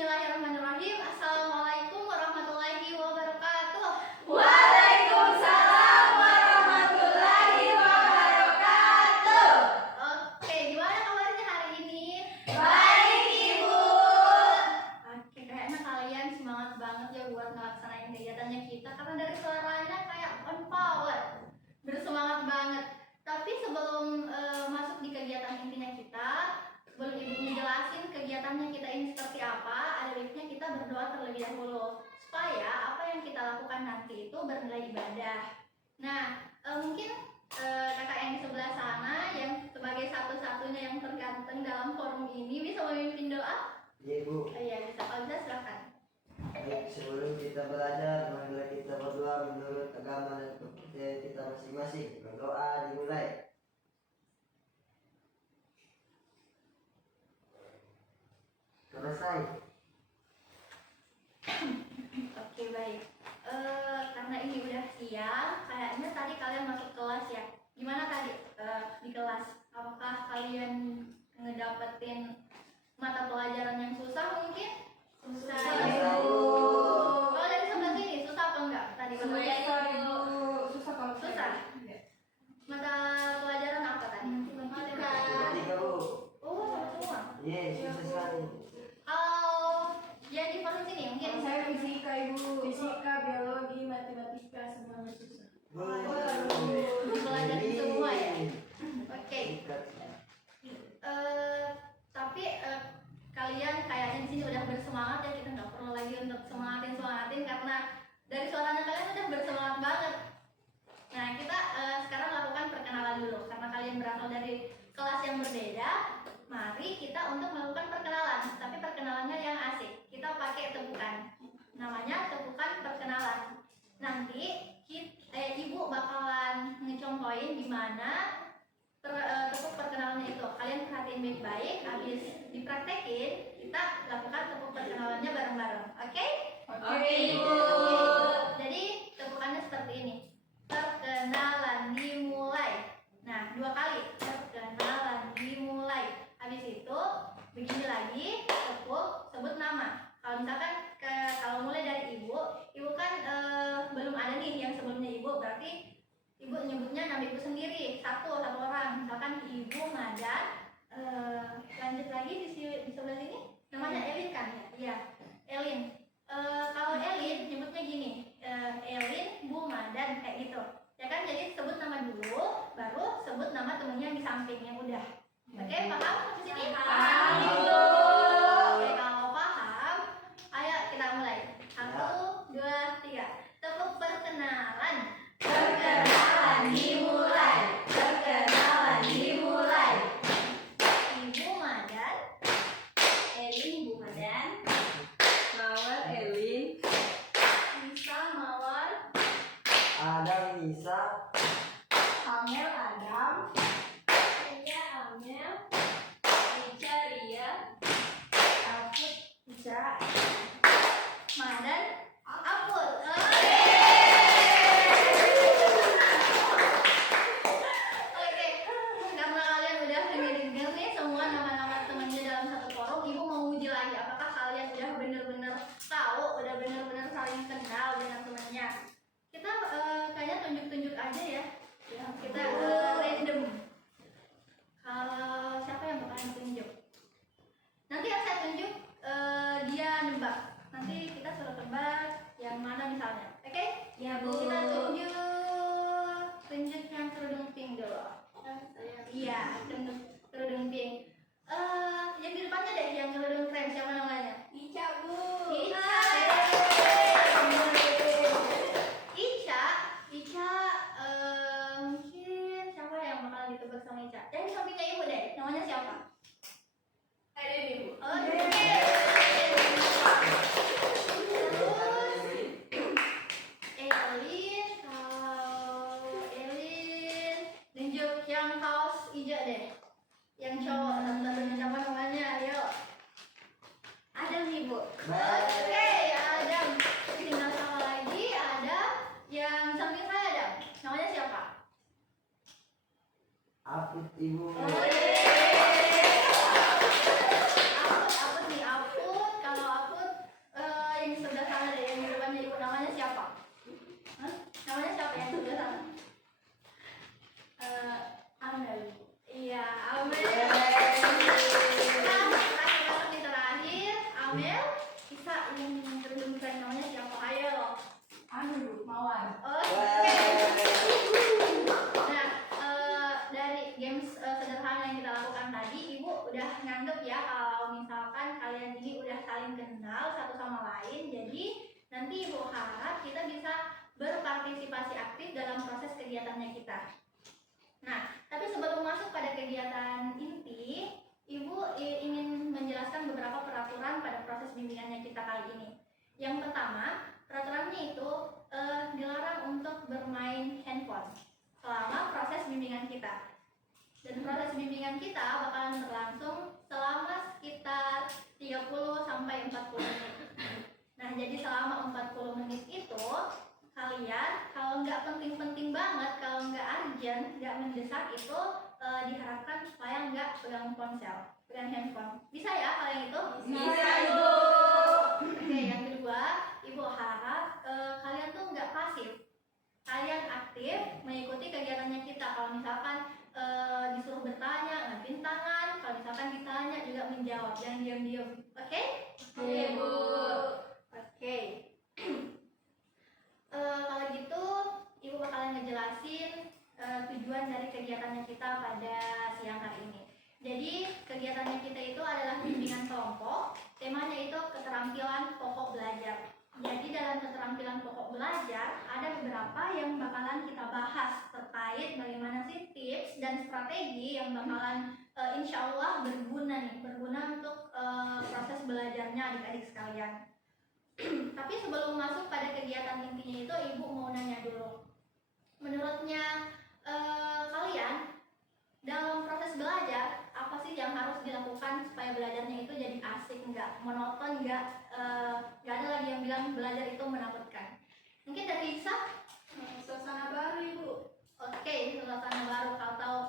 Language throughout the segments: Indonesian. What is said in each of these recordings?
Bismillahirrahmanirrahim. Assalamualaikum warahmatullahi wabarakatuh. Waalaikumsalam warahmatullahi wabarakatuh. Oke, gimana kabarnya hari ini? Baik, Ibu. Oke, kayaknya kalian semangat banget ya buat ngelaksanain kegiatannya kita karena dari suaranya kayak on power, bersemangat banget. Tapi sebelum masuk di kegiatan intinya kita, sebelum Ibu menjelasin kegiatannya kita ini seperti apa, ada baiknya kita berdoa terlebih dahulu supaya apa yang kita lakukan nanti itu bernilai ibadah. Nah, mungkin kakak yang di sebelah sana yang sebagai satu-satunya yang terganteng dalam forum ini bisa memimpin doa? Iya, Bu. Iya, bisa. Kalau bisa silakan. Baik, sebelum kita belajar, marilah kita berdoa menurut agama dan kepercayaan kita masing-masing. Berdoa dimulai. Selesai. Oke, baik. Karena ini udah siang, kayaknya tadi kalian masuk kelas ya. Gimana tadi di kelas? Apakah kalian ngedapetin mata pelajaran yang susah mungkin? Susah. Kalau dari sebelah sini susah apa enggak? Tadi susah. Mata pelajaran apa tadi? Tiga, Bu. Oh, sama semua. Iya, susah sekali. Kalau yang di forum sini mungkin Saya fisika, Ibu. Fisika, biologi, matematika semuanya susah. Dipelajarin semua ya. Oke. Tapi kalian kayaknya di sini udah bersemangat ya, kita nggak perlu lagi untuk semangatin karena dari suaranya kalian udah bersemangat banget. Nah, kita sekarang lakukan perkenalan dulu karena kalian berasal dari kelas yang berbeda. Mari kita untuk melakukan perkenalan, tapi perkenalannya yang asik. Kita pakai tepukan. Namanya tepukan perkenalan. Nanti Ibu bakalan ngecontohin gimana tepuk perkenalannya itu. Kalian perhatiin baik-baik, habis dipraktekin, kita lakukan tepuk perkenalannya bareng-bareng. Oke? Oke, Ibu. Jadi tepukannya seperti ini. Perkenalan dimulai. Nah, 2 kali. Perkenalan dimulai. Habis itu begini lagi, tepuk, sebut nama. Kalau misalkan kalau mulai dari ibu kan belum ada nih yang sebelumnya ibu, berarti ibu nyebutnya nama ibu sendiri, satu orang. Misalkan Ibu Madan. Lanjut lagi di sebelah sini, namanya Elin kan? Iya, Elin. Kalau Elin nyebutnya gini, Elin Bu Madan kayak gitu. Ya kan, jadi sebut nama dulu, baru sebut nama temennya yang di sampingnya, udah. Oke, paham sampai sini? Paham, Ibu. Oke, kalau paham, ayo kita mulai. 1, 2, 3. Tepuk perkenalan. Perkenalan dimulai. Perkenalan dimulai. Ibu Madan. Elin, Bu Madan. Mawar, Elin. Nisa Mawar. Adam, Nisa. Amel, Adam. Ria Amel. Ica, Ria. Afut, Ica. Madan. Apul. Oke, karena kalian udah denger nih semua nama-nama temannya dalam satu forum, Ibu mau uji lagi apakah kalian udah bener-bener tahu, udah bener-bener saling kenal dengan temannya. Kita kayaknya tunjuk-tunjuk aja ya. Kita random. Kalau siapa yang bakalan tunjuk? Nanti yang saya tunjuk dia nebak. Nanti kita suruh tebak udah nganggep ya kalau misalkan kalian ini udah saling kenal satu sama lain. Jadi nanti Ibu harap kita bisa berpartisipasi aktif dalam proses kegiatannya kita. Nah, tapi sebelum masuk pada kegiatan inti, Ibu ingin menjelaskan beberapa peraturan pada proses bimbingannya kita kali ini. Yang pertama, peraturannya itu dilarang untuk bermain handphone selama proses bimbingan kita. Dan proses bimbingan kita bakalan berlangsung selama sekitar 30 sampai 40 menit. Nah, jadi selama 40 menit itu kalian kalau nggak penting-penting banget, kalau nggak urgent, nggak mendesak itu diharapkan supaya nggak pegang ponsel, pegang handphone. Bisa ya kalian itu? Bisa, Ibu. Oke, yang kedua, Ibu harap kalian tuh nggak pasif. Kalian aktif mengikuti kegiatannya kita. Kalau misalkan disuruh bertanya, ngapin tangan. Kalau misalkan ditanya juga menjawab, jangan diam-diam. Oke? Oke, Bu. Oke. Kalau gitu, Ibu bakalan ngejelasin tujuan dari kegiatannya kita pada siang hari ini. Jadi kegiatannya kita itu adalah bimbingan kelompok. Temanya itu keterampilan pokok belajar. Jadi dalam keterampilan pokok belajar ada beberapa yang bakalan kita bahas terkait bagaimana sih tips dan strategi yang bakalan insya Allah berguna untuk proses belajarnya adik-adik sekalian. Tapi sebelum masuk pada kegiatan intinya itu, Ibu mau nanya dulu. Menurutnya kalian dalam proses belajar apa sih yang harus dilakukan supaya belajarnya itu jadi asik, nggak monoton, nggak ada lagi yang bilang belajar itu menakutkan. Mungkin dari Isa? Suasana baru, Ibu. Oke, suasana baru.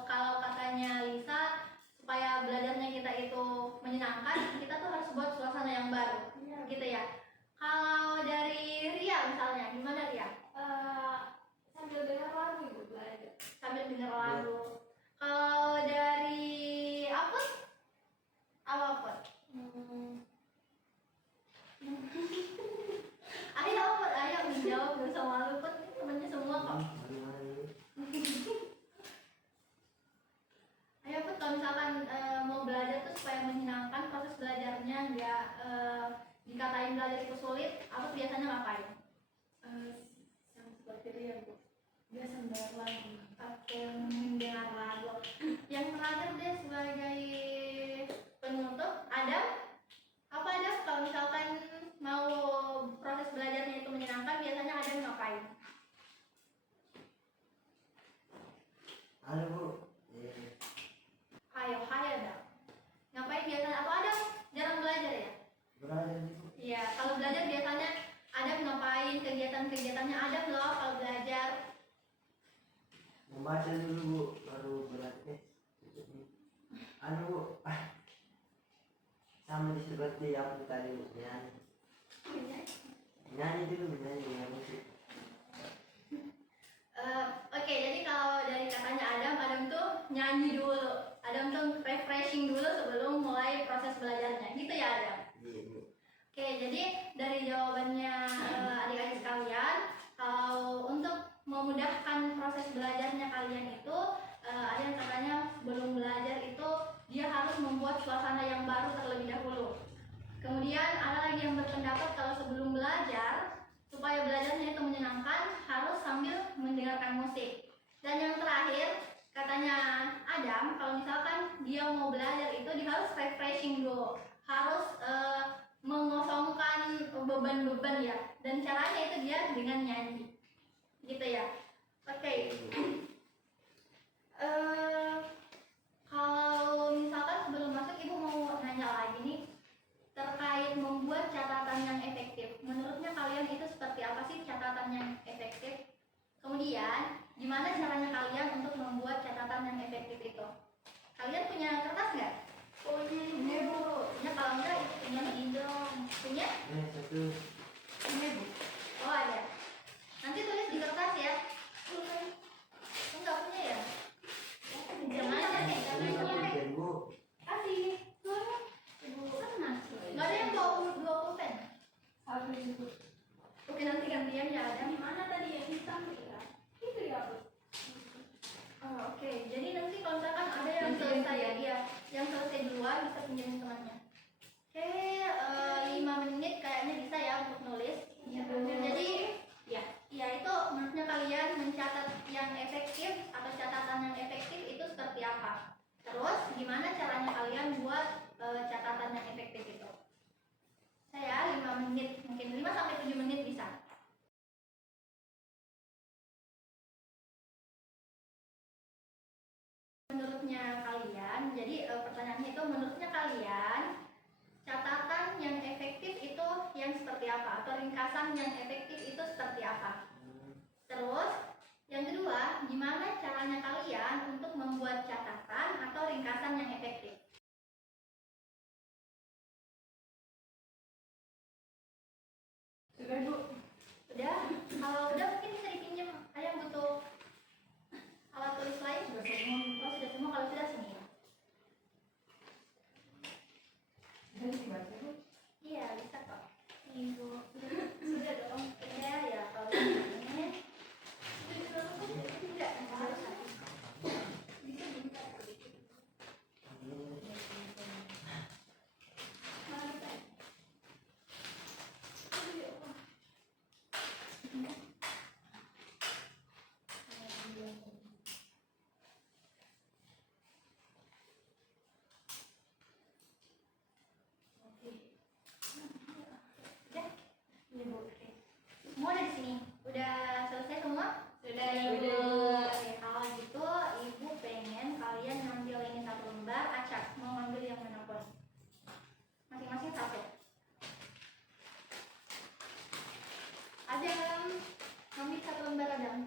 Kalau katanya Lisa, supaya belajarnya kita itu menyenangkan, kita tuh harus buat suasana yang baru, gitu ya. Kalau dari Ria misalnya, gimana Ria? Sambil dengar lagu, Ibu, belajar. Sambil dengar lagu. Kalau dari Aput? Apa Aput? Ayo Aput, ayo menjawab bersama lu, Put. Temennya semua kok. Ayo Put, kalau misalkan mau belajar tuh supaya menyenangkan, proses belajarnya nggak dikatain belajar itu sulit, Aput biasanya ngapain? Yang seperti Ria, Bu. Biasa dengar lagu. Oke, mendengar lagu. Yang terakhir deh sebagai penutup, Adam, apa Adam kalau misalkan mau proses belajarnya itu menyenangkan, biasanya Adam ngapain? Halo Bu. Ayo Adam. Ngapain biasanya? Atau Adam jarang belajar ya? Belajar Bu. Iya, kalau belajar biasanya Adam ngapain? Kegiatan-kegiatannya Adam loh kalau belajar. Membaca dulu Bu, baru berlatih. Anu Bu, sama seperti yang tadi nyanyi. Nyanyi dulu, nyanyi musik. Oke, jadi kalau dari katanya Adam tuh nyanyi dulu. Adam tuh refreshing dulu sebelum mulai proses belajarnya. Gitu ya Adam? Iya Bu. Oke, jadi dari jawabannya adik-adik sekalian, kalau untuk memudahkan proses belajarnya kalian itu, ada yang katanya sebelum belajar itu dia harus membuat suasana yang baru terlebih dahulu. Kemudian ada lagi yang berpendapat kalau sebelum belajar, supaya belajarnya itu menyenangkan, harus sambil mendengarkan musik. Dan yang terakhir, katanya Adam, kalau misalkan dia mau belajar itu dia harus refreshing dulu, harus mengosongkan beban-beban ya. Dan caranya itu dia dengan nyanyi, gitu ya. Oke. Kalau misalkan sebelum masuk Ibu mau nanya lagi nih terkait membuat catatan yang efektif. Menurutnya kalian itu seperti apa sih catatan yang efektif? Kemudian gimana caranya kalian untuk membuat catatan yang efektif itu? Kalian punya kertas nggak? Punya Bu. Punya, kalau enggak itu punya dong. Punya? Satu. Punya Bu. Oh ada. Nanti tulis di kertas ya. Enggak punya ya? Jangan aja nih, jangan punya. Bu. Kasih. Ibu senang. Nggak ada yang 20 pen. Satu, Ibu. Oke, nanti gantian ya ada. Mana tadi yang hitam ya? Itu ya, Bu. Oh, oke, jadi nanti kalau misalkan ada yang selesai ya, duluan, bisa pinjemin temannya. Oke, 5 menit kayaknya bisa ya untuk nulis. Jadi ya itu menurutnya kalian mencatat yang efektif atau catatan yang efektif itu seperti apa? Terus gimana caranya kalian buat catatan yang efektif itu? Saya 5 menit, mungkin 5 sampai 7 menit bisa. Menurutnya kalian, jadi pertanyaannya itu menurutnya kalian catatan yang efektif itu yang seperti apa? Atau ringkasan yang efektif itu seperti apa? Terus yang kedua, gimana caranya kalian untuk membuat catatan atau ringkasan yang efektif? Sudah Bu. Udah? Kalau udah mungkin bisa dipinjam. Ada yang butuh alat tulis lain? Sudah semua. Oh sudah semua, kalau sudah sini. Bisa dibaca Bu. Iya bisa kok. Ibu sudah dong. Iya ya kalau ini. Tidak, harus satu. Bisa dibuka sedikit. Semua dari sini. Udah selesai semua? Sudah, Ibu. Ibu. Oke, kalau gitu Ibu pengen kalian ngambil ini satu lembar acak. Mau ngambil yang mana pun. Masing-masing satu. Adam, ambil satu lembar Adam.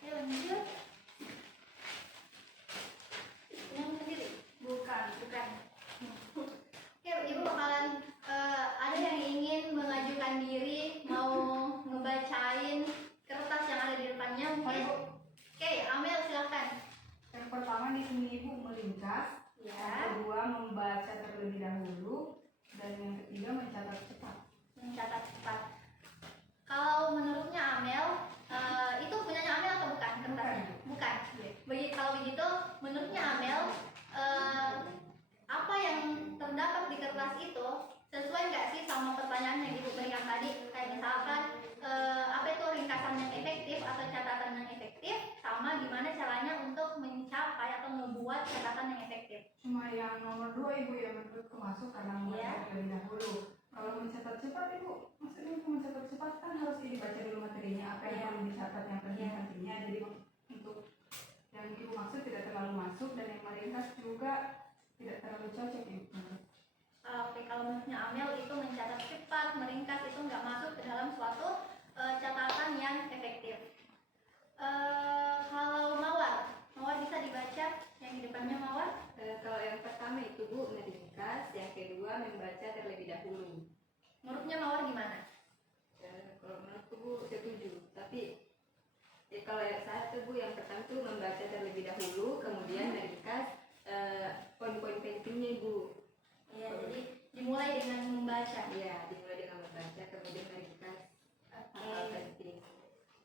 Ayo lanjut. Yang sendiri? Bukan. Oke, Ibu bakalan ada yang ingin mengajukan diri mau ngebacain kertas yang ada di depannya mungkin. Oke, Amel silakan. Yang pertama di sini Ibu meringkas, Ya. yang kedua membaca terlebih dahulu, dan yang ketiga mencatat cepat. Mencatat cepat. Kalau menurutnya Amel, itu punyanya Amel atau bukan kertasnya? Bukan. Kalau begitu, menurutnya Amel, apa yang terdapat di kertas itu sesuai nggak sih sama pertanyaan yang Ibu berikan tadi? Kayak misalkan, apa itu ringkasan yang efektif atau catatan yang efektif, sama gimana caranya untuk mencapai atau membuat catatan yang efektif? Cuma yang nomor 2 Ibu yang menurutku masuk karena membaca terlebih dahulu. Kalau mencatat cepat Ibu, maksudnya untuk mencatat cepat kan harus dibaca dulu materinya, apa yang perlu dicatat, yang penting-pentingnya. Jadi untuk yang Ibu maksud tidak terlalu masuk, dan yang meringkas juga tidak terlalu cocok Ibu. Oke, kalau menurutnya Amel itu mencatat cepat, meringkas itu nggak masuk ke dalam suatu catatan yang efektif. Kalau Mawar bisa dibaca yang di depannya Mawar? Kalau yang pertama itu Bu meringkas, yang kedua membaca terlebih dahulu. Menurutnya Mawar gimana? Kalau menurutku Bu setuju, tapi kalau yang satu Bu yang pertama itu membaca terlebih dahulu, kemudian meringkas poin-poin pentingnya Bu. Ya, jadi dimulai dengan membaca. Iya, dimulai dengan membaca, kemudian meringkas hal-hal penting.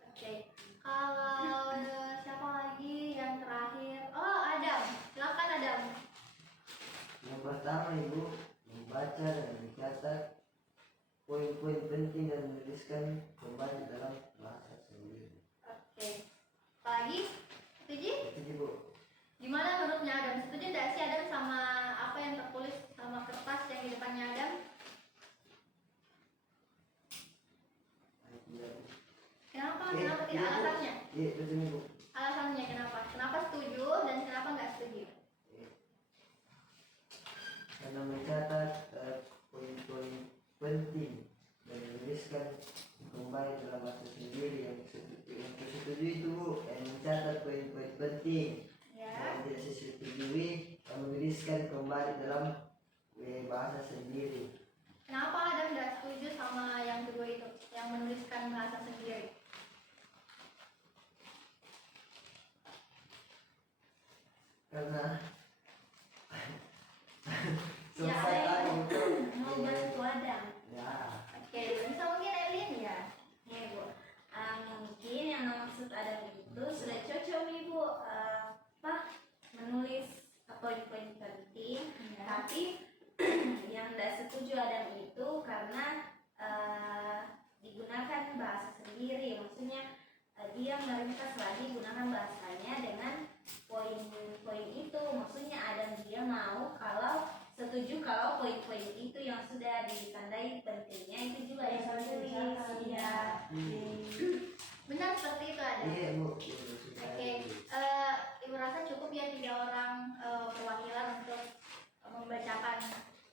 Oke. Kalau siapa lagi yang terakhir? Oh, Adam. Silakan Adam. Yang pertama Ibu membaca dan mencatat poin-poin penting dan menuliskan kembali dalam bahasa sendiri. Oke. Apa lagi? Setuju? Itu Ibu. Gimana menurutnya Adam? Setuju tidak sih Adam sama apa yang tertulis sama kertas yang di depannya Adam? Kenapa? Kenapa tidak? Alasannya? Iya, betul Ibu. Alasannya kenapa? Kenapa setuju dan kenapa nggak setuju? Karena mencatat poin-poin penting dan menuliskan kembali dalam bahasa sendiri. Yang setuju itu Bu, yang mencatat poin-poin penting. Ya. Yang tidak disetujui yang menuliskan kembali dalam bahasa sendiri. Kenapa Adam nggak setuju sama yang kedua itu, yang menuliskan bahasa sendiri? Karena Ya, sempat ada tadi yang itu mau bantu Adam. ya Oke, bisa mungkin Elin ya? Nih Bu, mungkin yang maksud Adam itu sudah cocok nih Bu, menulis poin-poin penting tapi yang tidak setuju Adam itu karena digunakan bahasa sendiri, maksudnya dia meringkas lagi gunakan bahasanya dengan poin-poin itu, maksudnya Adam dia mau kalau setuju kalau poin-poin itu yang sudah ditandai pentingnya itu juga yang ditulis. Ya. Benar seperti itu ada. Iya Bu. Oke, Ibu rasa cukup ya 3 orang perwakilan untuk membacakan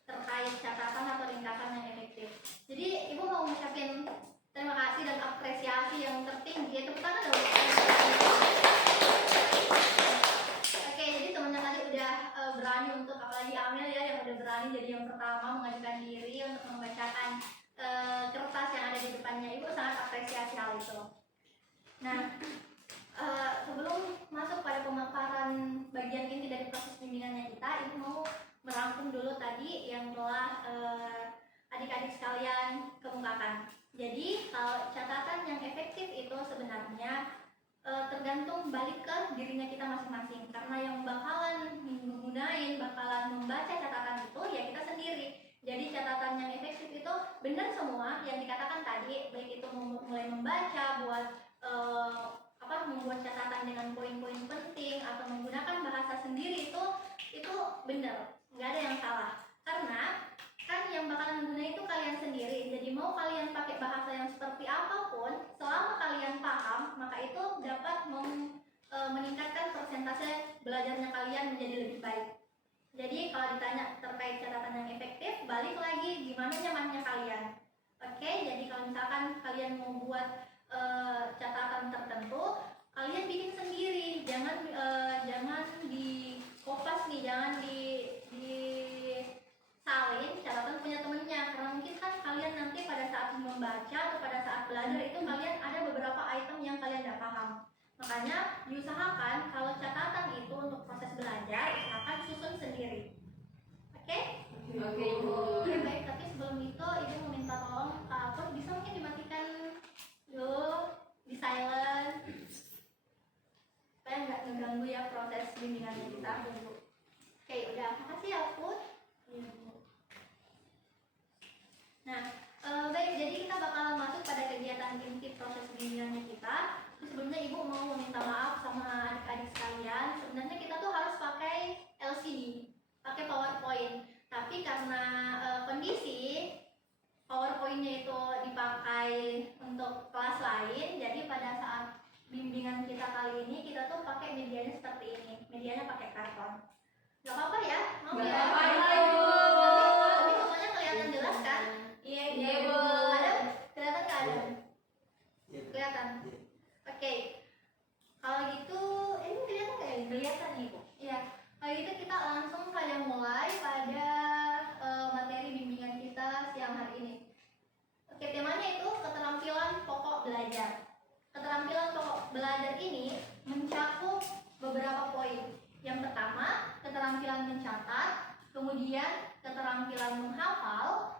terkait catatan atau ringkasan yang efektif. Jadi Ibu mau ngucapin terima kasih dan apresiasi yang tertinggi. Tepuk tangan dong. Oke, jadi teman-teman tadi udah berani untuk, apalagi Amel ya yang udah berani jadi yang pertama mengajukan diri untuk membacakan kertas yang ada di depannya. Ibu sangat apresiasi hal itu. Nah, sebelum masuk pada pemaparan bagian inti dari proses bimbingannya kita, Ibu mau merangkum dulu tadi yang telah adik-adik sekalian kemukakan. Jadi kalau catatan yang efektif itu sebenarnya tergantung balik ke dirinya kita masing-masing, karena yang bakalan menggunain, bakalan membaca catatan itu ya kita sendiri. Jadi catatan yang efektif itu benar semua yang dikatakan tadi, baik itu mulai membaca, buat membuat catatan dengan poin-poin penting atau menggunakan bahasa sendiri itu benar, nggak ada yang salah. Karena kan yang bakalan guna itu kalian sendiri. Jadi mau kalian pakai bahasa yang seperti apapun, selama kalian paham, maka itu dapat meningkatkan persentase belajarnya kalian menjadi lebih baik. Jadi kalau ditanya terkait catatan yang efektif, balik lagi gimana nyamannya kalian. Oke, jadi kalau misalkan kalian mau buat catatan tertentu, kalian bikin sendiri, jangan di kopas nih, jangan di salin catatan punya temennya, karena mungkin kan kalian nanti pada saat membaca atau pada saat belajar itu kalian ada beberapa item yang kalian tidak paham. Makanya diusahakan kalau catatan itu untuk proses belajar, usahakan susun sendiri. Oke? Oke, Ibu. Oke, baik, tapi sebelum itu Ibu meminta tolong Kak Alfred bisa mungkin dimatikan dulu, di silent, supaya nggak ngeganggu ya proses bimbingannya kita. Oke, udah, makasih ya Alfred. Nah, baik, jadi kita bakalan masuk pada kegiatan inti proses bimbingannya kita. Sebelumnya Ibu mau meminta maaf sama adik-adik sekalian. Sebenarnya kita tuh harus pakai LCD, pakai PowerPoint. Tapi karena kondisi PowerPoint-nya itu dipakai untuk kelas lain, jadi pada saat bimbingan kita kali ini kita tuh pakai medianya seperti ini. Medianya pakai karton. Gak apa-apa ya? Mau Gak ya? apa-apa, Ibu. Tapi semuanya kelihatan jelas kan? Iya, Iya, Ibu. Bu. Adam? Kelihatan nggak Adam? Iya. Kelihatan? Iya. Oke. Kalau gitu, ini kelihatan nggak ya? Kelihatan nih Bu. Iya. Kalau gitu kita langsung pada mulai pada materi bimbingan kita siang hari ini. Oke, temanya itu keterampilan pokok belajar. Keterampilan pokok belajar ini mencakup beberapa poin. Yang pertama, keterampilan mencatat, kemudian keterampilan menghafal,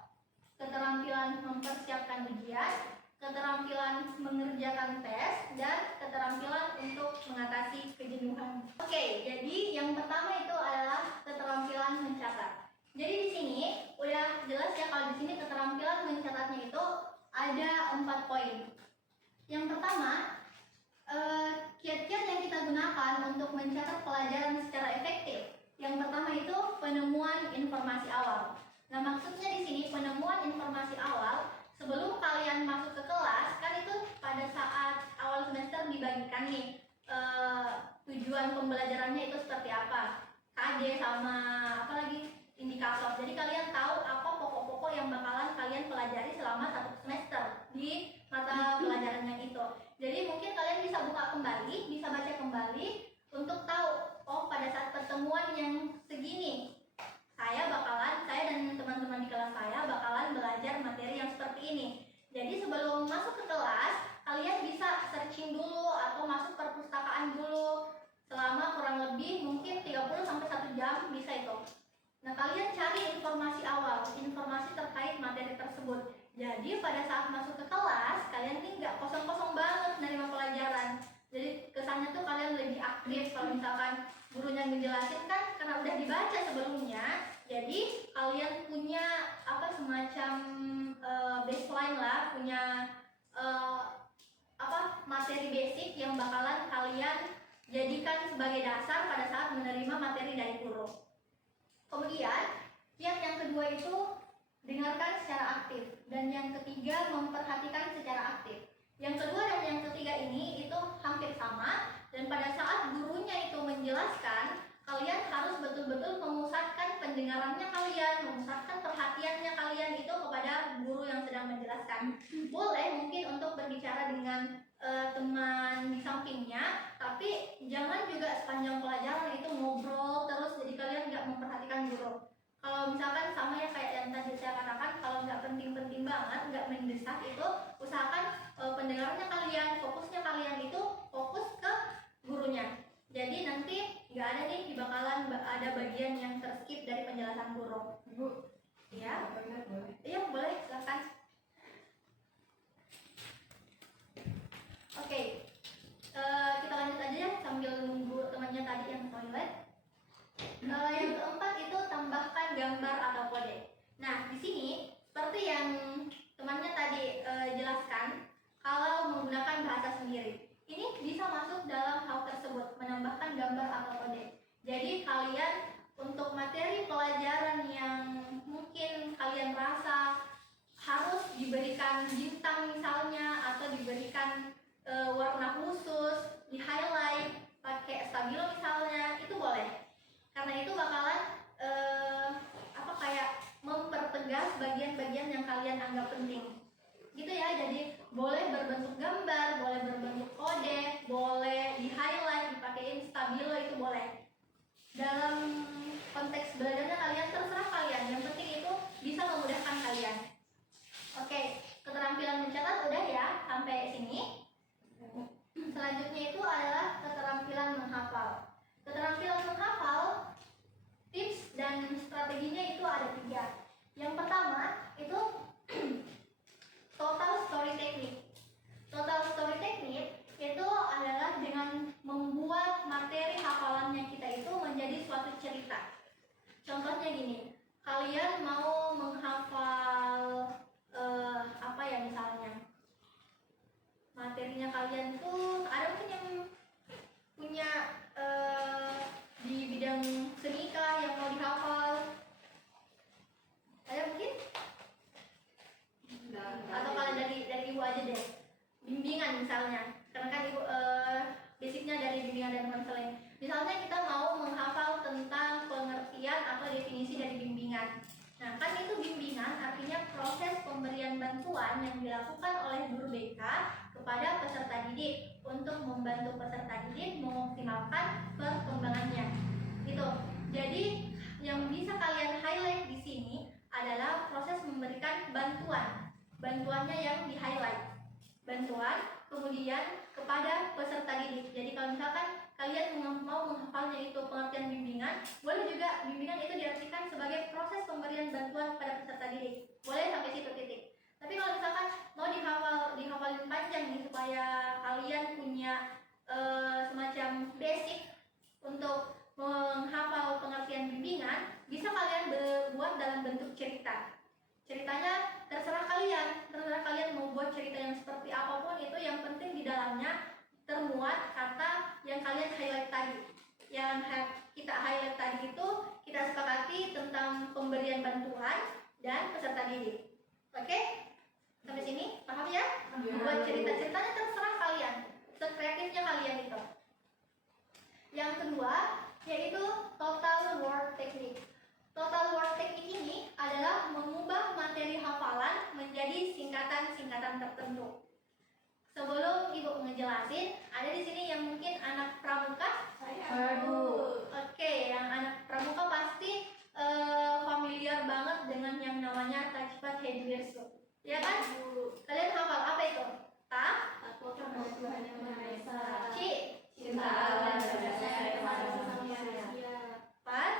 keterampilan mempersiapkan ujian, keterampilan mengerjakan tes, dan keterampilan untuk mengatasi kejenuhan. Oke, jadi yang pertama itu adalah keterampilan mencatat. Jadi di sini udah jelas ya kalau di sini keterampilan mencatatnya itu ada 4 poin. Yang pertama, kiat-kiat yang kita gunakan untuk mencatat pelajaran secara efektif. Yang pertama itu penemuan informasi awal. Nah, maksudnya di sini penemuan informasi awal sebelum kalian masuk ke kelas, kan itu pada saat awal semester dibagikan nih tujuan pembelajarannya itu seperti apa, KD sama apa lagi indikator. Jadi kalian tahu apa pokok-pokok yang bakalan kalian pelajari selama 1 semester di mata pelajarannya itu. Jadi mungkin kalian bisa buka kembali, bisa baca kembali untuk tahu, oh pada saat pertemuan yang segini saya dan teman-teman di kelas saya bakalan belajar materi yang seperti ini. Jadi sebelum masuk ke kelas, kalian bisa searching dulu atau masuk perpustakaan dulu selama kurang lebih mungkin 30-1 jam bisa itu. Nah, kalian cari informasi awal, informasi terkait materi tersebut. Jadi pada saat masuk ke kelas, kalian ini nggak kosong-kosong banget menerima pelajaran. Jadi kesannya tuh kalian lebih aktif. Kalau misalkan gurunya ngejelasin kan karena udah dibaca sebelumnya, jadi jadikan sebagai dasar pada saat menerima materi dari guru. Kemudian, kiat yang kedua itu dengarkan secara aktif, dan yang ketiga memperhatikan secara aktif. Yang kedua dan yang ketiga ini itu hampir sama, dan pada saat gurunya itu menjelaskan, kalian harus betul-betul memusatkan pendengarannya kalian, memusatkan perhatiannya kalian itu kepada guru yang sedang menjelaskan. Boleh mungkin untuk berbicara dengan teman di sampingnya, tapi jangan juga sepanjang pelajaran itu ngobrol terus, jadi kalian nggak memperhatikan guru. Kalau misalkan sama ya kayak yang tadi saya katakan, kalau nggak penting-penting banget, nggak mendesak itu, usahakan pendengarannya kalian, fokusnya kalian itu fokus ke gurunya. Jadi nanti nggak ada nih bakalan ada bagian yang terskip dari penjelasan guru. Ibu, Ya, toilet boleh? iya boleh silakan. Oke, kita lanjut aja ya sambil nunggu temannya tadi yang ke toilet. Yang keempat itu tambahkan gambar atau kode. Nah, di sini seperti yang temannya tadi jelaskan, kalau menggunakan bahasa sendiri, ini bisa masuk dalam hal tersebut, menambahkan gambar atau kode. Jadi kalian untuk materi pelajaran yang mungkin kalian rasa harus diberikan bintang misalnya, atau diberikan warna khusus, di highlight pakai stabilo misalnya, itu boleh. Karena itu bakalan kayak mempertegas bagian-bagian yang kalian anggap penting. Gitu ya, jadi boleh berbentuk gambar, boleh berbentuk kode, boleh di highlight, dipakein stabilo, itu boleh. Dalam konteks belajarnya kalian terserah kalian, yang penting itu bisa memudahkan kalian. Oke, keterampilan mencatat udah ya sampai sini. Selanjutnya itu adalah keterampilan menghafal. Keterampilan menghafal, tips dan strateginya itu ada 3. Yang pertama itu total story technique. Total story technique itu adalah dengan membuat materi hafalannya kita itu menjadi suatu cerita. Contohnya gini, kalian mau menghafal apa ya misalnya, materinya kalian tuh ada mungkin yang punya di bidang seni kah yang mau dihafal? Ada mungkin? Atau kalian dari ibu aja deh, bimbingan misalnya, karena kan ibu basicnya dari bimbingan dan konseling. Misalnya kita mau menghafal tentang pengertian atau definisi dari bimbingan. Nah, kan itu bimbingan artinya proses pemberian bantuan yang dilakukan oleh guru BK kepada peserta didik untuk membantu peserta didik mengoptimalkan perkembangannya. Gitu. Jadi yang bisa kalian highlight di sini adalah proses memberikan bantuan. Bantuannya yang di highlight. Bantuan kemudian kepada peserta didik. Jadi kalau misalkan kalian mau menghafalnya itu pengertian bimbingan, boleh juga bimbingan itu diartikan sebagai proses pemberian bantuan kepada peserta didik. Boleh sampai situ titik. Tapi kalau misalkan mau dihafalin panjang nih supaya kalian punya semacam basic untuk menghafal pengertian bimbingan, bisa kalian buat dalam bentuk cerita. Ceritanya terserah kalian mau buat cerita yang seperti apapun itu, yang penting di dalamnya termuat kata yang kalian highlight tadi. Yang kita highlight tadi itu kita sepakati tentang pemberian bantuan dan peserta didik. Oke? Sampai sini paham ya? Buat cerita-ceritanya terserah kalian, sekreatifnya kalian itu. Yang kedua yaitu total word technique. Total word technique ini adalah mengubah materi hafalan menjadi singkatan-singkatan tertentu. Sebelum ibu ngejelasin, ada di sini yang mungkin anak pramuka? Saya, Bu. Oke, yang anak pramuka pasti familiar banget dengan yang namanya Tachipat Hediverso. Ya kan? Kalian hafal apa itu? Ta? Aku kepada Tuhan yang Maha Esa. Ci? Cinta Allah dan kasih manusia. Pat?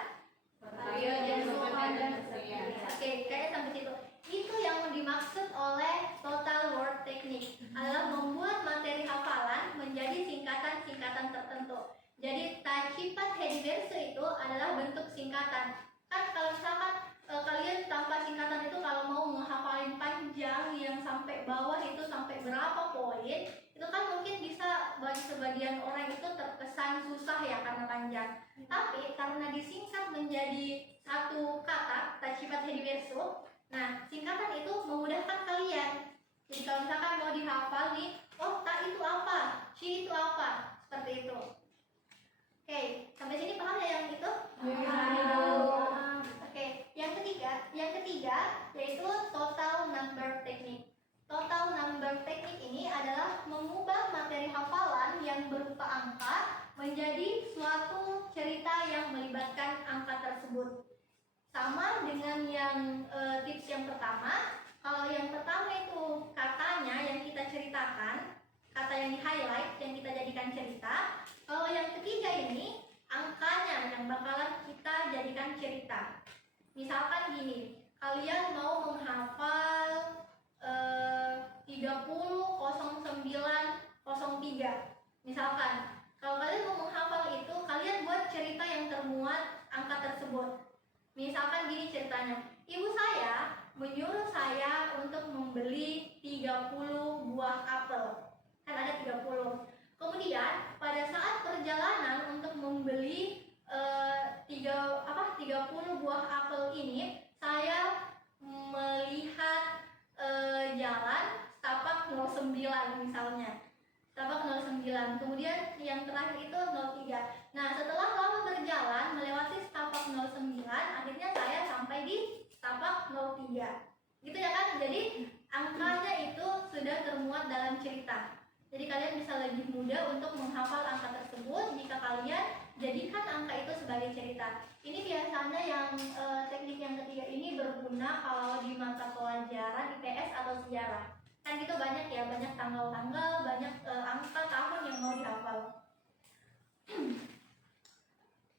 Maria dan Tuhan dan saya. Oke, kayak sampai situ. Itu yang dimaksud oleh total word technique, adalah membuat materi hafalan menjadi singkatan-singkatan tertentu. Jadi Tachipat Hediverso itu adalah bentuk singkatan. Kan kalau misalkan kalian tanpa singkatan itu kalau mau menghafalin panjang yang sampai bawah itu sampai berapa poin, itu kan mungkin bisa bagi sebagian orang itu terkesan terkesan susah ya karena panjang. Tapi karena disingkat menjadi satu kata, tak sifat hediverso, nah singkatan itu memudahkan kalian. Jadi kalau misalkan mau dihafal nih, oh tak itu apa, si itu apa, seperti itu. Oke, sampai sini paham ya yang itu? Oke, yang ketiga yaitu total number technique. Total number technique ini adalah mengubah materi hafalan yang berupa angka menjadi suatu cerita yang melibatkan angka tersebut. Sama dengan yang tips yang pertama. Kalau yang pertama itu katanya yang kita ceritakan, kata yang di-highlight yang kita jadikan cerita. Kalau yang ketiga ini angkanya yang bakalan kita jadikan cerita. Misalkan gini, kalian mau menghafal 300903. Misalkan, kalau kalian mau menghafal itu, kalian buat cerita yang termuat angka tersebut. Misalkan gini ceritanya, ibu saya menyuruh saya untuk membeli 30 buah apel. Kan ada 30. Kemudian pada saat perjalanan untuk membeli 30 buah apel ini, saya melihat jalan setapak 09 misalnya. Setapak 09. Kemudian yang terakhir itu 03. Nah, setelah lama berjalan melewati setapak 09, akhirnya saya sampai di setapak 03. Gitu ya kan? Jadi angkanya itu sudah termuat dalam cerita. Jadi kalian bisa lebih mudah untuk menghafal angka tersebut jika kalian jadikan angka itu sebagai cerita. Ini biasanya yang teknik yang ketiga ini berguna kalau di mata pelajaran IPS atau sejarah. Kan gitu banyak ya, banyak tanggal-tanggal, banyak angka tahun yang mau dihafal.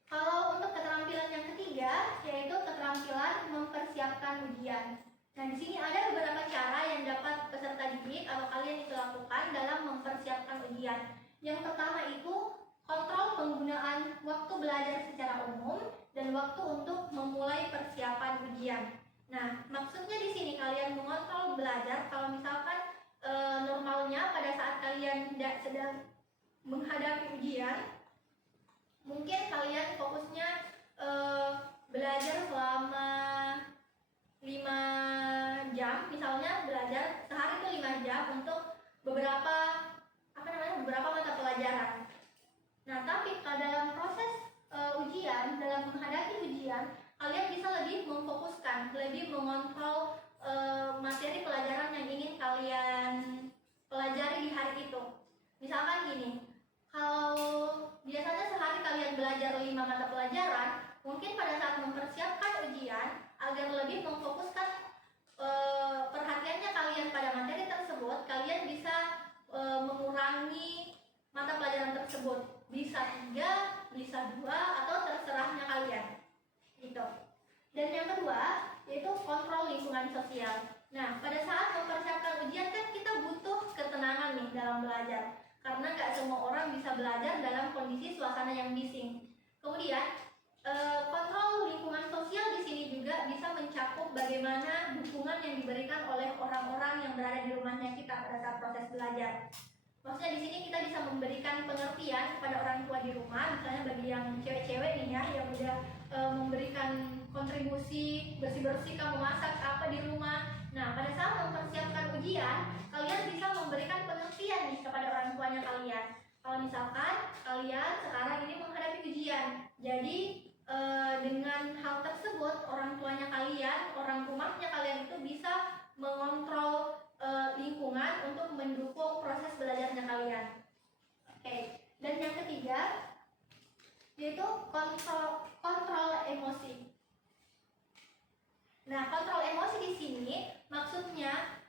Kalau untuk keterampilan yang ketiga, yaitu keterampilan mempersiapkan ujian. Nah, di sini ada beberapa cara yang dapat peserta didik atau kalian itu lakukan dalam mempersiapkan ujian. Yang pertama itu kontrol penggunaan waktu belajar secara umum dan waktu untuk memulai persiapan ujian. Nah, maksudnya di sini kalian mengontrol belajar kalau misalkan normalnya pada saat kalian sedang menghadapi ujian, mungkin kalian fokusnya belajar selama 5 jam, misalnya belajar sehari itu 5 jam untuk beberapa mata pelajaran. Nah, tapi dalam proses ujian, dalam menghadapi ujian, kalian bisa lebih memfokuskan, lebih mengontrol materi pelajaran yang ingin kalian pelajari di hari itu. Misalkan gini, kalau biasanya sehari kalian belajar 5 mata pelajaran, mungkin pada saat mempersiapkan ujian agar lebih memfokuskan perhatiannya kalian pada materi tersebut, kalian bisa mengurangi mata pelajaran tersebut. Bisa 3, bisa 2, atau terserahnya kalian. Gitu. Dan yang kedua, yaitu kontrol lingkungan sosial. Nah, pada saat mempersiapkan ujian kan kita butuh ketenangan nih dalam belajar. Karena nggak semua orang bisa belajar dalam kondisi suasana yang bising. Kemudian, kontrol lingkungan sosial di sini juga bisa mencakup bagaimana dukungan yang diberikan oleh orang-orang yang berada di rumahnya kita pada saat proses belajar. Maksudnya di sini kita bisa memberikan pengertian kepada orang tua di rumah, misalnya bagi yang cewek-cewek nih ya, yang udah memberikan kontribusi bersih-bersih, kamu masak apa di rumah. Nah, pada saat mempersiapkan ujian, kalian bisa memberikan pengertian nih kepada orang tuanya kalian. Kalau misalkan kalian sekarang ini menghadapi ujian, jadi dengan hal tersebut orang tuanya kalian, orang rumahnya kalian itu bisa mengontrol lingkungan untuk mendukung proses belajarnya kalian. Oke. Dan yang ketiga yaitu kontrol emosi. Nah, kontrol emosi di sini maksudnya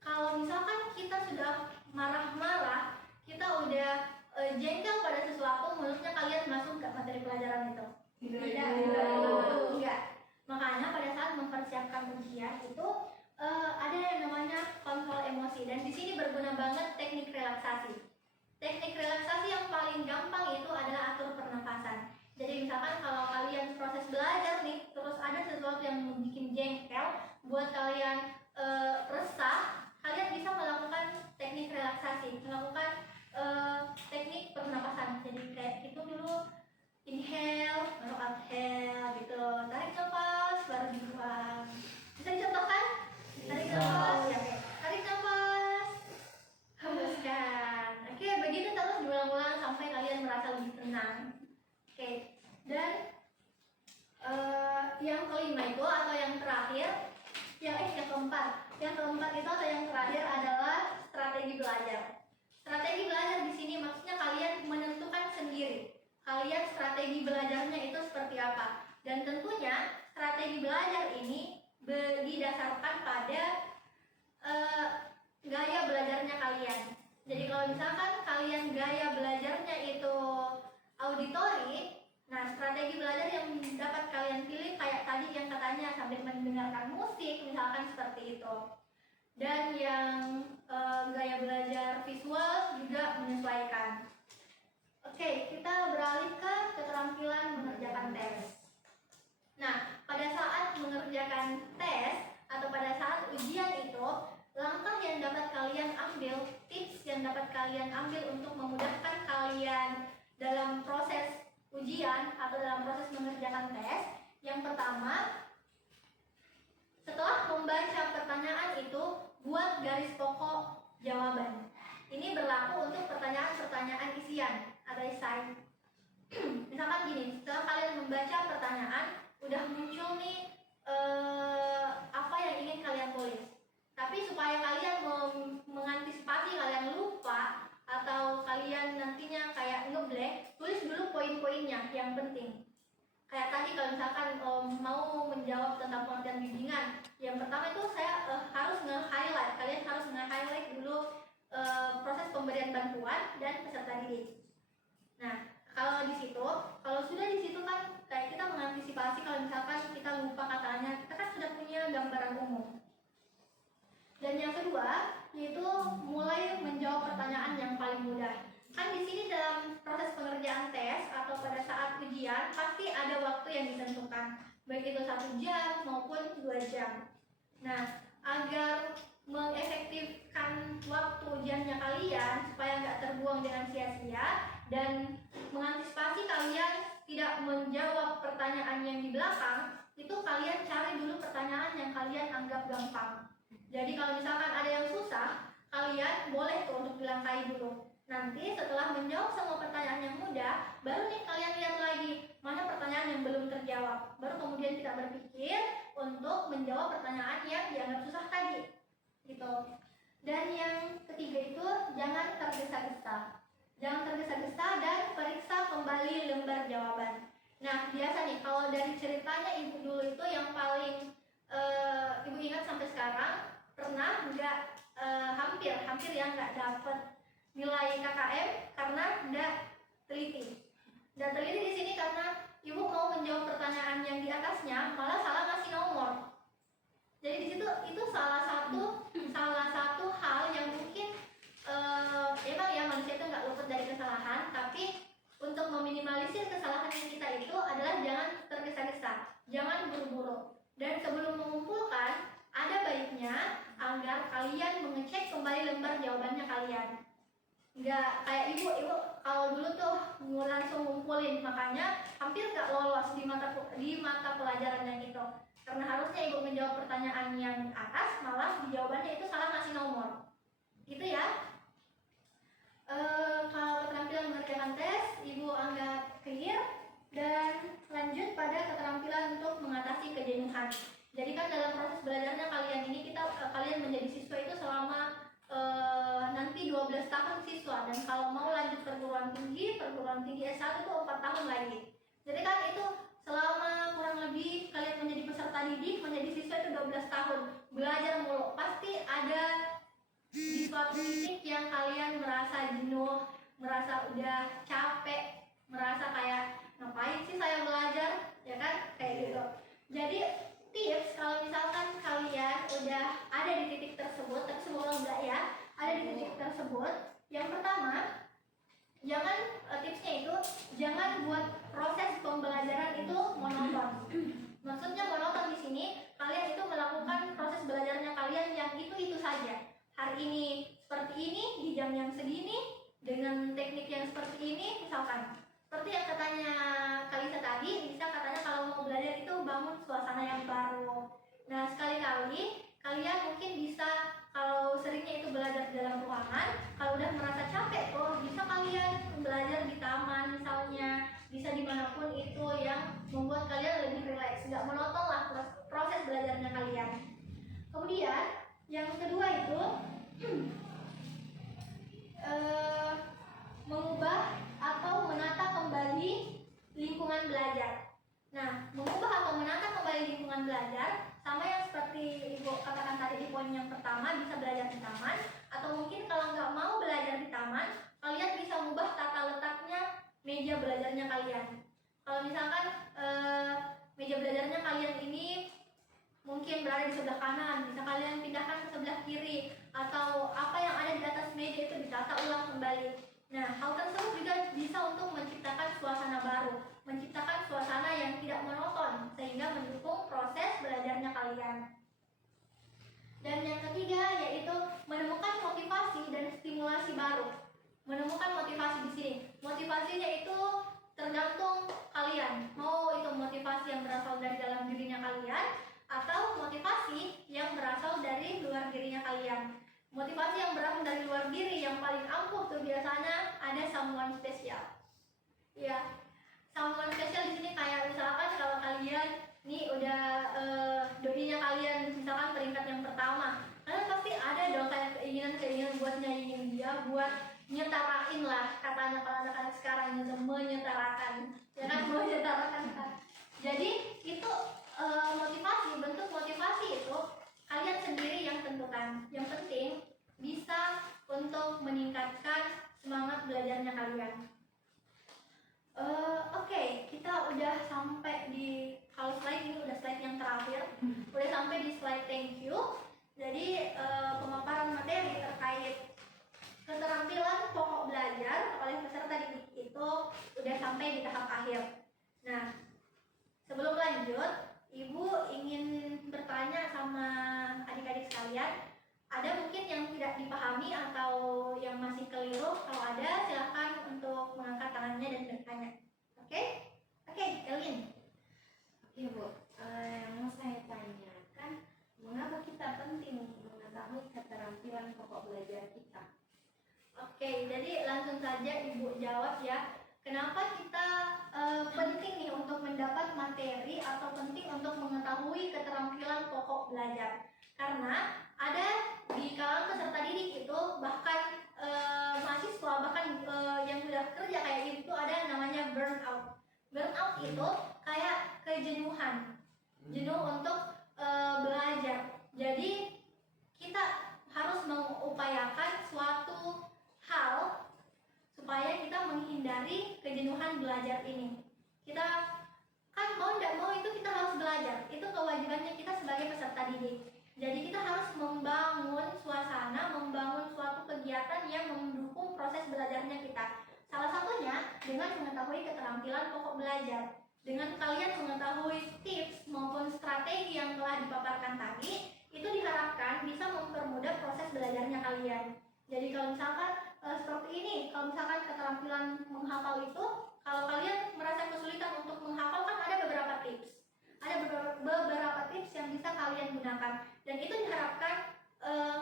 kalau misalkan kita sudah marah-marah, kita udah jengkel pada sesuatu, menurutnya kalian masuk ke materi pelajaran itu? Tidak. Makanya pada saat mempersiapkan ujian itu ada yang namanya kontrol emosi, dan di sini berguna banget teknik relaksasi. Teknik relaksasi yang paling gampang itu adalah atur pernapasan. Jadi misalkan kalau kalian proses belajar nih, terus ada sesuatu yang bikin jengkel, buat kalian resah, kalian bisa melakukan teknik relaksasi, melakukan teknik pernapasan. Jadi yang kelima itu atau yang terakhir, yang keempat itu atau yang terakhir adalah strategi belajar. Strategi belajar di sini maksudnya kalian menentukan sendiri kalian strategi belajarnya itu seperti apa, dan tentunya strategi belajar ini didasarkan pada gaya belajarnya kalian. Jadi kalau misalkan kalian gaya belajarnya itu auditori, nah strategi belajar yang dapat kalian pilih kayak tadi yang katanya sambil mendengarkan musik misalkan seperti itu. Dan yang gaya belajar visual juga menyesuaikan. Oke, kita beralih ke keterampilan mengerjakan tes. Nah, pada saat mengerjakan tes atau pada saat ujian itu, langkah yang dapat kalian ambil, tips yang dapat kalian ambil untuk memudahkan kalian dalam proses ujian atau dalam proses mengerjakan tes. Yang pertama, setelah membaca pertanyaan itu, buat garis pokok jawaban. Ini berlaku untuk pertanyaan-pertanyaan isian atau esai. Misalkan gini, setelah kalian membaca pertanyaan, udah muncul nih apa yang ingin kalian tulis. Tapi supaya kalian mengantisipasi kalian lupa atau kalian nantinya kayak ngeblank, tulis dulu poin-poinnya yang penting. Kayak tadi kalau misalkan mau menjawab tentang pengertian bimbingan, yang pertama itu saya harus nge-highlight. Kalian harus nge-highlight dulu proses pemberian bantuan dan peserta didik. Nah, kalau sudah di situ kan kayak kita mengantisipasi kalau misalkan kita lupa katanya, kita kan sudah punya gambaran umum. Dan yang kedua, yaitu mulai menjawab pertanyaan yang paling mudah. Kan di sini dalam proses pengerjaan tes atau pada saat ujian pasti ada waktu yang ditentukan, baik itu 1 jam maupun 2 jam. Nah, agar mengefektifkan waktu ujiannya kalian supaya nggak terbuang dengan sia-sia dan mengantisipasi kalian tidak menjawab pertanyaan yang di belakang, itu kalian cari dulu pertanyaan yang kalian anggap gampang. Jadi kalau misalkan ada yang susah, kalian boleh tuh untuk dilangkai dulu. Nanti setelah menjawab semua pertanyaan yang mudah, baru nih kalian lihat lagi mana pertanyaan yang belum terjawab. Baru kemudian kita berpikir untuk menjawab pertanyaan yang dianggap susah tadi. Gitu. Dan yang ketiga itu jangan tergesa-gesa. Jangan tergesa-gesa dan periksa kembali lembar jawaban. Nah, biasa nih kalau dari ceritanya ibu dulu itu yang paling ibu ingat sampai sekarang pernah nggak hampir ya nggak dapet nilai KKM karena nggak teliti. Dan teliti di sini karena ibu mau menjawab pertanyaan yang di atasnya malah salah ngasih nomor. Jadi di situ itu salah satu hal yang mungkin emang ya manusia itu nggak luput dari kesalahan, tapi untuk meminimalisir kesalahan yang kita itu adalah jangan tergesa-gesa, jangan buru-buru. Dan sebelum mengumpulkan, ada baiknya agar kalian mengecek kembali lembar jawabannya kalian. Nggak kayak ibu kalau dulu tuh langsung ngumpulin, makanya hampir nggak lolos di mata pelajaran yang itu. Karena harusnya ibu menjawab pertanyaan yang atas, malah di jawabannya itu salah ngasih nomor. Gitu ya. Kalau keterampilan mengerjakan tes, ibu anggap clear. Dan lanjut pada keterampilan untuk mengatasi kejenuhan. Jadi kan dalam proses belajarnya kalian ini kalian menjadi siswa itu selama nanti 12 tahun siswa, dan kalau mau lanjut perguruan tinggi S1 itu 4 tahun lagi. Jadi kan itu selama kurang lebih kalian menjadi peserta didik, menjadi siswa itu 12 tahun belajar mulu. Pasti ada di suatu titik yang kalian merasa jenuh, merasa udah capek, merasa kayak ngapain sih saya belajar, ya kan, kayak gitu. Jadi tips kalau misalkan kalian udah ada di titik tersebut, tapi semoga enggak ya, ada di titik tersebut. Yang pertama, tipsnya itu jangan buat proses pembelajaran itu monoton. Maksudnya monoton di sini kalian itu melakukan proses belajarnya kalian yang itu saja. Hari ini seperti ini, di jam yang segini, dengan teknik yang seperti ini, misalkan. Seperti yang katanya Kalisa tadi, bisa katanya kalau mau belajar itu belajarnya kalian. Kemudian yang kedua itu mengubah atau menata kembali lingkungan belajar. Nah, mengubah atau menata kembali lingkungan belajar sama yang seperti Ibu katakan tadi di poin yang pertama, bisa belajar di taman, atau mungkin kalau nggak mau belajar di taman, kalian bisa mengubah tata letaknya meja belajarnya kalian. Kalau misalkan meja belajarnya kalian ini mungkin berada di sebelah kanan, bisa kalian pindahkan ke sebelah kiri, atau apa yang ada di atas meja itu ditata ulang kembali. Nah, hal tersebut juga bisa untuk menciptakan suasana baru, menciptakan suasana yang tidak monoton, sehingga mendukung proses belajarnya kalian. Dan yang ketiga yaitu menemukan motivasi dan stimulasi baru. Menemukan motivasi di sini. Motivasinya itu tergantung kalian. Mau itu motivasi yang berasal dari dalam dirinya kalian atau motivasi yang berasal dari luar dirinya kalian. Motivasi yang berasal dari luar diri yang paling ampuh tuh biasanya ada someone spesial. Ya, someone spesial di sini kayak misalkan kalau kalian nih udah doi-nya kalian misalkan peringkat yang pertama, kalian pasti ada dong kayak keinginan buat nyanyiin dia, buat nyetarain lah kata anak-anak sekarang itu menyetarakan, ya kan, menyetarakan kan. Jadi itu motivasi, bentuk motivasi itu kalian sendiri yang tentukan. Yang penting bisa untuk meningkatkan semangat belajarnya kalian. Oke, kita udah sampai di, kalau slide ini udah slide yang terakhir, udah sampai di slide thank you. Jadi pemaparan materi terkait keterampilan pokok belajar oleh peserta didik itu udah sampai di tahap akhir. Nah, sebelum lanjut, Ibu ingin bertanya sama adik-adik sekalian, ada mungkin yang tidak dipahami atau yang masih keliru? Kalau ada, silakan untuk mengangkat tangannya dan bertanya. Oke? Oke, Elin. Oke Bu, yang mau saya tanyakan, mengapa kita penting mengetahui keterampilan pokok belajar kita? Oke, jadi langsung saja Ibu jawab ya. Kenapa kita penting nih untuk mendapat materi atau penting untuk mengetahui keterampilan pokok belajar? Karena ada di kalangan peserta didik itu bahkan mahasiswa bahkan yang sudah kerja kayak gitu ada namanya burnout. Burnout itu kayak kejenuhan, jenuh untuk belajar. Jadi kita harus mengupayakan suatu hal supaya kita menghindari kejenuhan belajar ini. Kita kan mau tidak mau itu kita harus belajar. Itu kewajibannya kita sebagai peserta didik. Jadi kita harus membangun suasana, membangun suatu kegiatan yang mendukung proses belajarnya kita. Salah satunya dengan mengetahui keterampilan pokok belajar. Dengan kalian mengetahui tips maupun strategi yang telah dipaparkan tadi, itu diharapkan bisa mempermudah proses belajarnya kalian. Jadi kalau misalkan seperti ini, kalau misalkan keterampilan menghafal itu, kalau kalian merasa kesulitan untuk menghafal kan ada beberapa tips. Ada beberapa tips yang bisa kalian gunakan. Dan itu diharapkan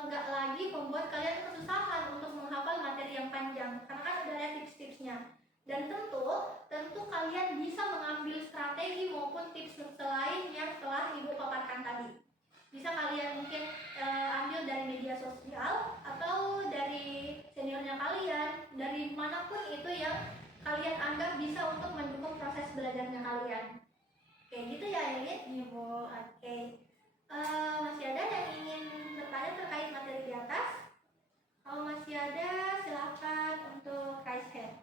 nggak lagi membuat kalian kesusahan untuk menghafal materi yang panjang. Karena kan udah ada tips-tipsnya. Dan tentu kalian bisa mengambil strategi maupun tips selain yang telah Ibu paparkan tadi. Bisa kalian mungkin ambil dari media sosial atau dari seniornya kalian, dari manapun itu yang kalian anggap bisa untuk mendukung proses belajarnya kalian. Oke, gitu ya Elin? Iya Bu. Oke. Masih ada yang ingin bertanya terkait materi di atas? Kalau masih ada, silakan untuk raise hand.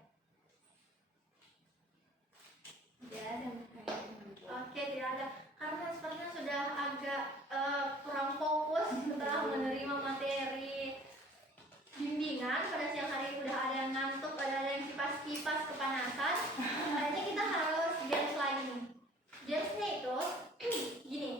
Tidak ada yang bertanya. Oke, tidak ada. Karena sepertinya sudah agak kurang fokus setelah menerima materi bimbingan pada siang hari, udah ada yang ngantuk, ada yang kipas-kipas kepanasan. Kayaknya kita harus jams lagi nih. Jamsnya itu gini,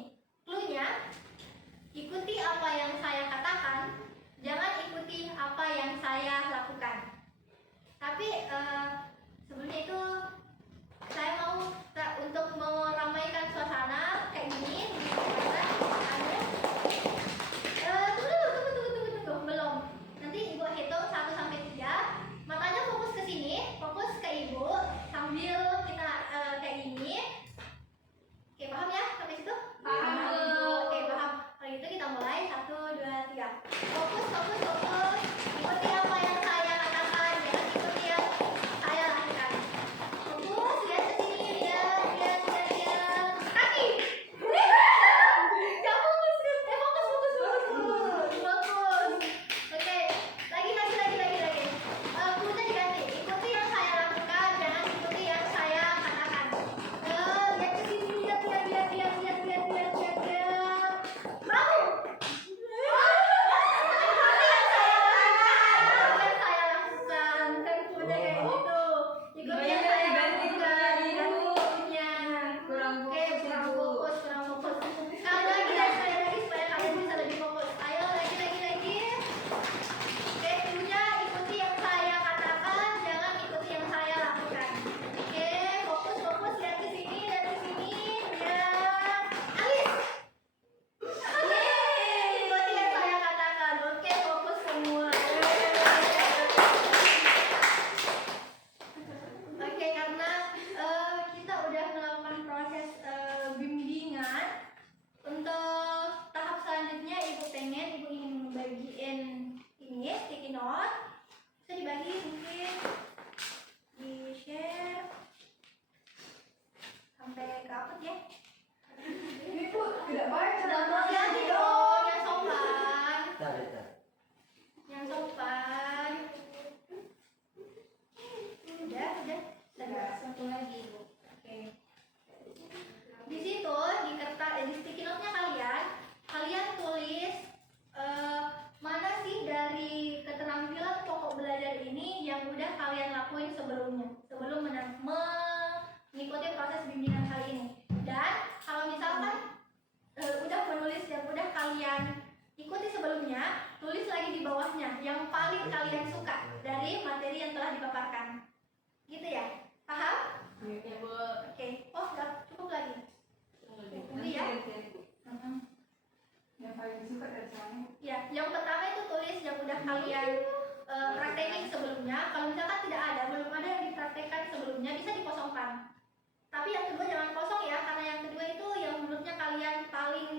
baca. Ganti dong, yang sopan. Bentar. Yang sopan. Udah. Ada satu lagi Bu. Oke. Di situ di kertas di sticky note-nya kalian tulis mana sih dari keterampilan pokok belajar ini yang udah kalian lakuin sebelumnya sebelum mengikuti proses bimbingan kali ini. Dan kalau misalkan udah menulis yang udah kalian ikuti sebelumnya, tulis lagi di bawahnya yang paling kalian suka dari materi yang telah dipaparkan. Gitu ya? Paham? Ya Bu. Oke. Oh, nggak cukup lagi. Nanti ya? gantian, Bu. Yang paling suka dari sana. Ya, yang pertama itu tulis yang udah kalian praktekin sebelumnya. Kalau misalkan tidak ada, belum ada yang dipraktekkan sebelumnya, bisa dikosongkan. Tapi yang kedua jangan kosong ya, karena yang kedua itu yang menurutnya kalian paling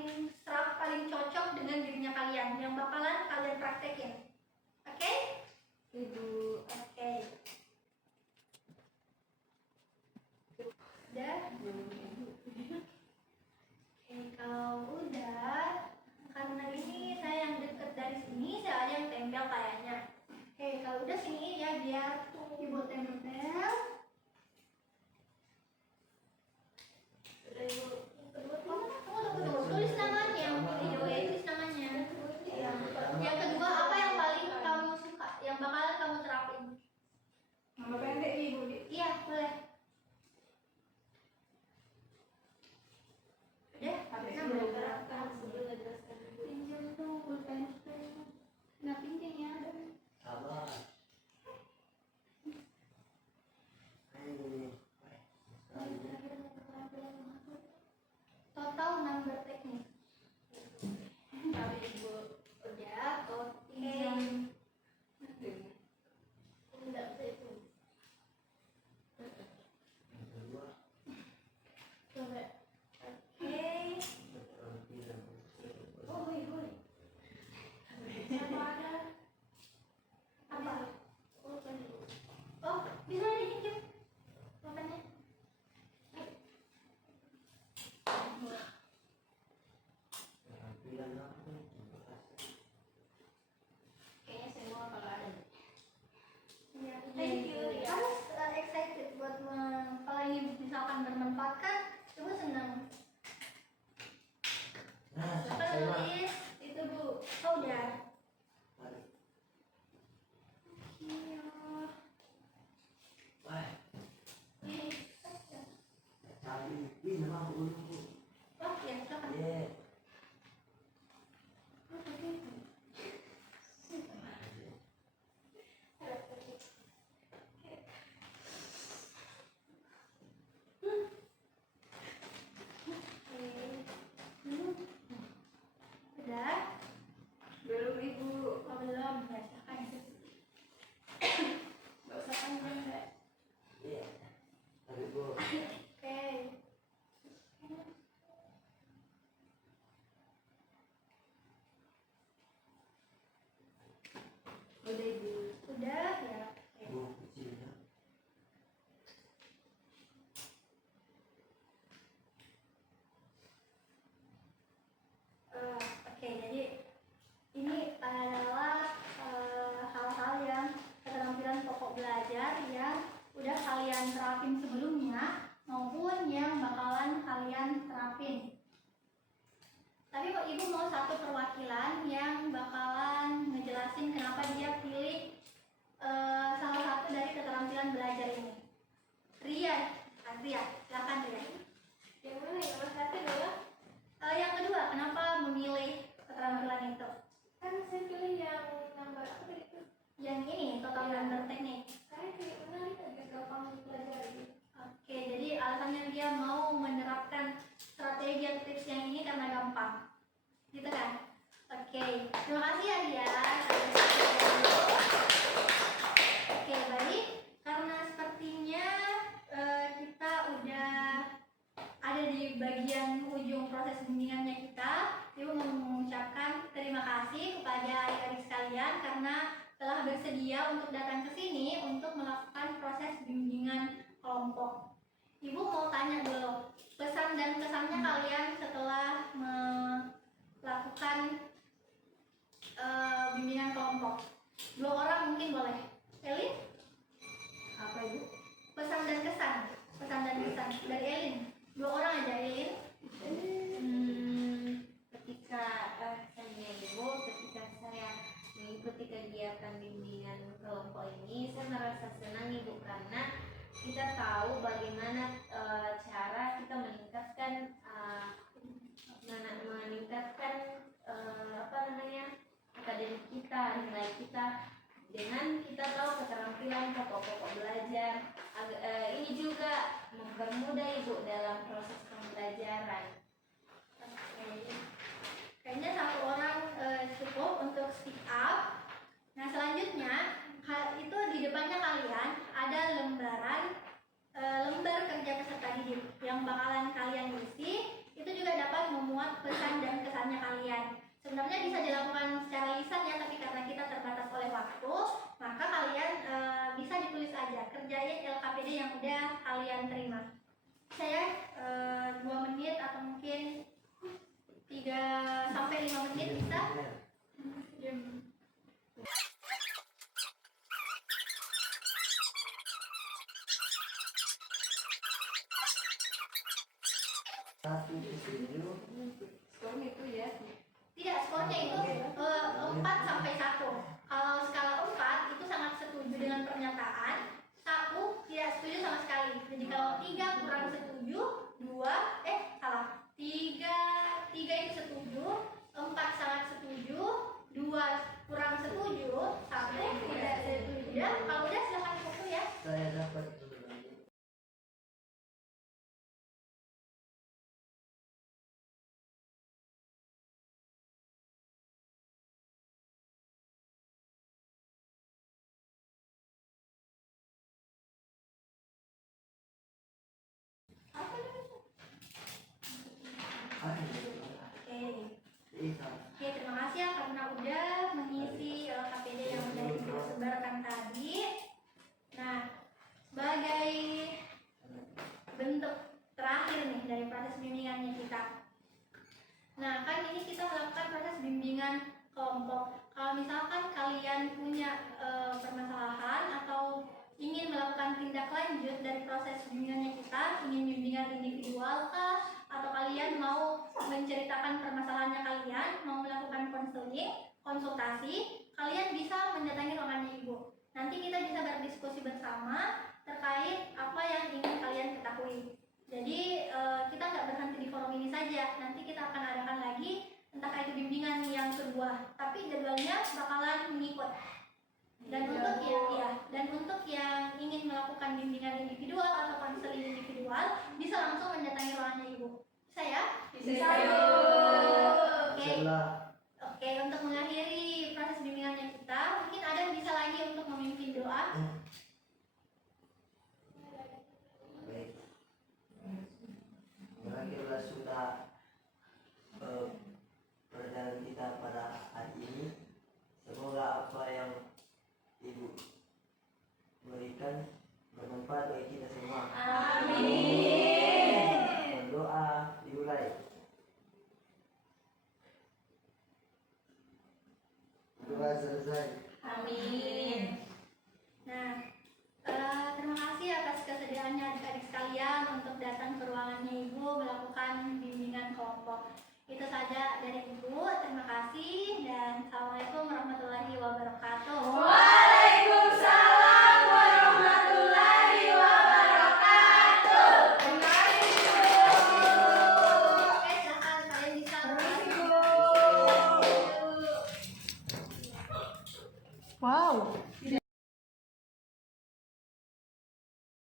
serap, paling cocok dengan dirinya kalian, yang bakalan kalian praktekin. Oke? Ibu. Oke. Udah? Oke, kalau udah, karena ini saya yang deket dari sini, saya aja yang tempel kayaknya. Oke, kalau udah sini ya biar ibu tempel. Tunggu. Tulis namanya, tulis namanya. Yang kedua, apa yang paling kamu suka, yang bakalan kamu terapin? Nama pendek Ibu. Iya, boleh. Udah, Ada pinjam dong pulpen. Nggak pinjam ya? Sabar. Total number teknik. Kalau Ibu udah Oke. enggak bisa itu. Coba. Oke. Oh, boleh. Apa ada? Apa? Oh, bisa diinjek. Pulpennya. Kayaknya semua kalau ada. Iya, thank you. Harus excited buat kalau ini misalkan bermanfaat kan, ibu senang. Coba tulis itu Bu. Oh, udah. Iya. Oh, ya, silakan. Udah? Belum Ibu. Oh, belum. Ya, silakan. Nggak usah panjang, Mbak. Oke. Udah Ibu. Udah ya. Oke. Oke, jadi ini adalah hal-hal yang keterampilan pokok belajar yang udah kalian terapin sebelumnya maupun yang bakalan kalian terapin. Tapi kok Ibu mau satu perwakilan yang bakalan ngejelasin kenapa dia pilih salah satu dari keterampilan belajar ini. Ria, silakan Ria. Yang mana yang nomor satu adalah Yang kedua, kenapa memilih keterampilan itu? kan saya pilih yang nomor apa tadi itu? Yang ini, total number teknik. Karena kayak menarik agak gampang dipelajari. Oke, jadi alasannya dia mau menerapkan strategi dan tips yang ini karena gampang. Gitu kan? Oke, terima kasih ya Ria. Oke, baik. Karena sepertinya kita udah ada di bagian ujung proses bimbingannya kita. Ibu mau mengucapkan terima kasih kepada adik-adik sekalian karena telah bersedia untuk datang ke sini untuk melakukan proses bimbingan kelompok. Ibu mau tanya dulu, pesan dan kesannya kalian setelah pada diri kita, nilai kita, dengan kita tahu keterampilan pokok-pokok belajar. Ini juga mempermudah Ibu dalam proses pembelajaran. Kayaknya satu orang cukup untuk speak up. Nah selanjutnya itu di depannya kalian ada lembar kerja peserta didik yang bakalan kalian isi. Itu juga dapat memuat pesan dan kesannya kalian. Sebenarnya bisa dilakukan secara lisan ya, tapi karena kita terbatas oleh waktu, maka kalian bisa ditulis aja kerjain LKPD yang udah kalian terima. Saya 2 menit atau mungkin 3 sampai 5 menit bisa. Satu setuju. Skornya itu ya. Tidak, skornya itu 4 sampai 1. Kalau skala 4 itu sangat setuju dengan pernyataan, 1 tidak setuju sama sekali. Jadi kalau 3 kurang setuju, 3 itu setuju, 4 sangat setuju, 2 kurang setuju, 1 tidak setuju. Ya, kalau udah silahkan foto ya. Saya dapat Oke, terima kasih ya karena udah mengisi LKPD yang udah Ibu sebarkan tadi. Nah, sebagai bentuk terakhir nih dari proses bimbingannya kita. Nah, kan ini kita melakukan proses bimbingan kelompok. Kalau misalkan kalian punya permasalahan atau ingin melakukan tindak lanjut dari proses bimbingannya kita, ingin bimbingan individual kah, atau kalian mau menceritakan permasalahannya kalian, mau melakukan konsultasi, kalian bisa mendatangi ruangannya Ibu. Nanti kita bisa berdiskusi bersama terkait apa yang ingin kalian ketahui. Jadi kita nggak berhenti di forum ini saja, nanti kita akan adakan lagi entah itu bimbingan yang kedua, tapi jadwalnya bakalan mengikut. Dan untuk yang ingin melakukan bimbingan individual atau konseling individual bisa langsung mendatangi ruangannya Ibu. Bisa ya? Bisa. Oke. Oke, untuk mengakhiri proses bimbingannya kita, mungkin ada yang bisa lagi untuk memimpin doa. baik. Berakhirlah sudah perjalanan kita pada hari ini. Semoga apa yang Ibu berikan bermanfaat bagi kita semua. Amin. Berdoa dimulai. Doa selesai. Amin. Nah, terima kasih atas kesediaannya adik-adik sekalian untuk datang ke ruangannya Ibu melakukan bimbingan kelompok. Itu saja dari Ibu. Terima kasih dan Assalamualaikum warahmatullahi wabarakatuh.